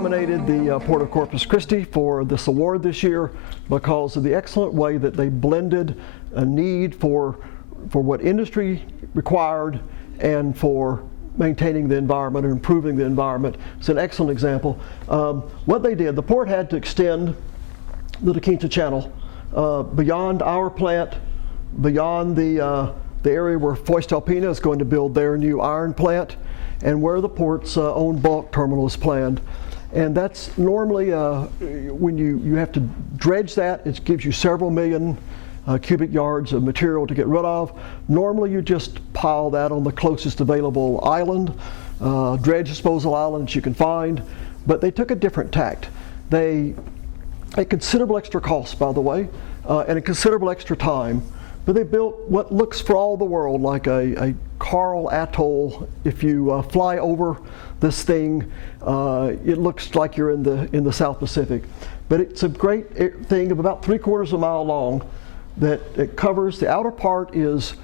nominated the Port of Corpus Christi for this award this year because of the excellent way that they blended a need for what industry required and for maintaining the environment or improving the environment. It's an excellent example. What they did, the port had to extend the La Quinta Channel beyond our plant, beyond the area where Foist Alpina is going to build their new iron plant, and where the port's own bulk terminal is planned. And that's normally, when you have to dredge that, it gives you several million cubic yards of material to get rid of. Normally you just pile that on the closest available island, dredge disposal island that you can find, but they took a different tact. A considerable extra cost, by the way, and a considerable extra time, but they built what looks for all the world like a coral atoll. If you fly over this thing, it looks like you're in the South Pacific. But it's a great thing of about 3/4 of a mile long that it covers. The outer part is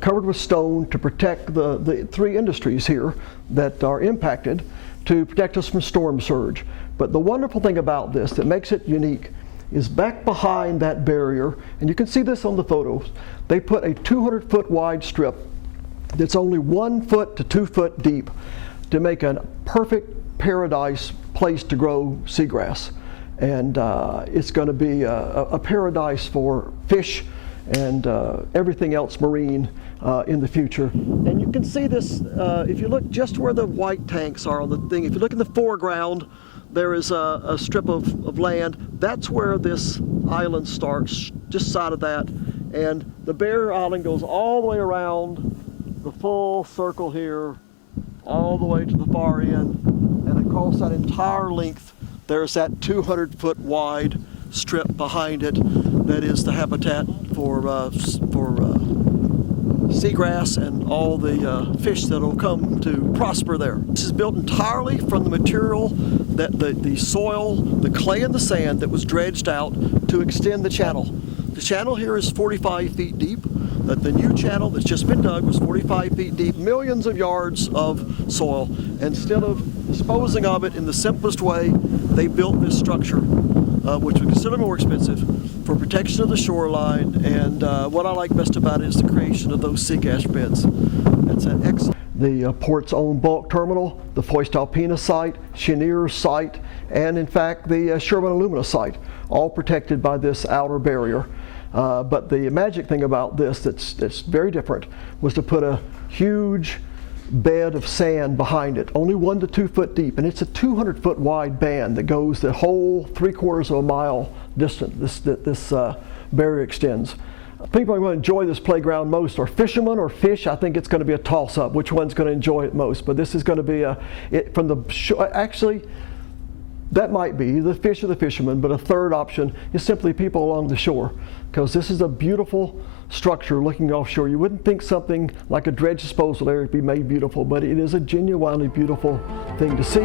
covered with stone to protect the three industries here that are impacted, to protect us from storm surge. But the wonderful thing about this that makes it unique is back behind that barrier, and you can see this on the photos, they put a 200-foot wide strip that's only 1 foot to 2 foot deep to make a perfect paradise place to grow seagrass. And it's going to be a paradise for fish and everything else marine in the future. And you can see this, if you look just where the white tanks are on the thing, if you look in the foreground, there is a strip of land. That's where this island starts, just side of that. And the barrier island goes all the way around the full circle here, all the way to the far end. And across that entire length, there's that 200-foot wide strip behind it that is the habitat for seagrass and all the fish that will come to prosper there. This is built entirely from the material that the soil, the clay and the sand that was dredged out to extend the channel. The channel here is 45 feet deep. The new channel that's just been dug was 45 feet deep, millions of yards of soil. Instead of disposing of it in the simplest way, they built this structure, which was considerably more expensive, for protection of the shoreline. And what I like best about it is the creation of those sea gas beds. It's an excellent. The port's own bulk terminal, the Foist Alpina site, Chenier site, and in fact the Sherman Alumina site, all protected by this outer barrier. But the magic thing about this that's very different was to put a huge bed of sand behind it, only 1 to 2 foot deep, and it's a 200-foot wide band that goes the whole 3/4 of a mile distant. This barrier extends. People are going to enjoy this playground most are fishermen or fish. I think it's going to be a toss-up which one's going to enjoy it most, but this is going to be from the actually. That might be the fish or the fishermen, but a third option is simply people along the shore, because this is a beautiful structure looking offshore. You wouldn't think something like a dredge disposal area would be made beautiful, but it is a genuinely beautiful thing to see.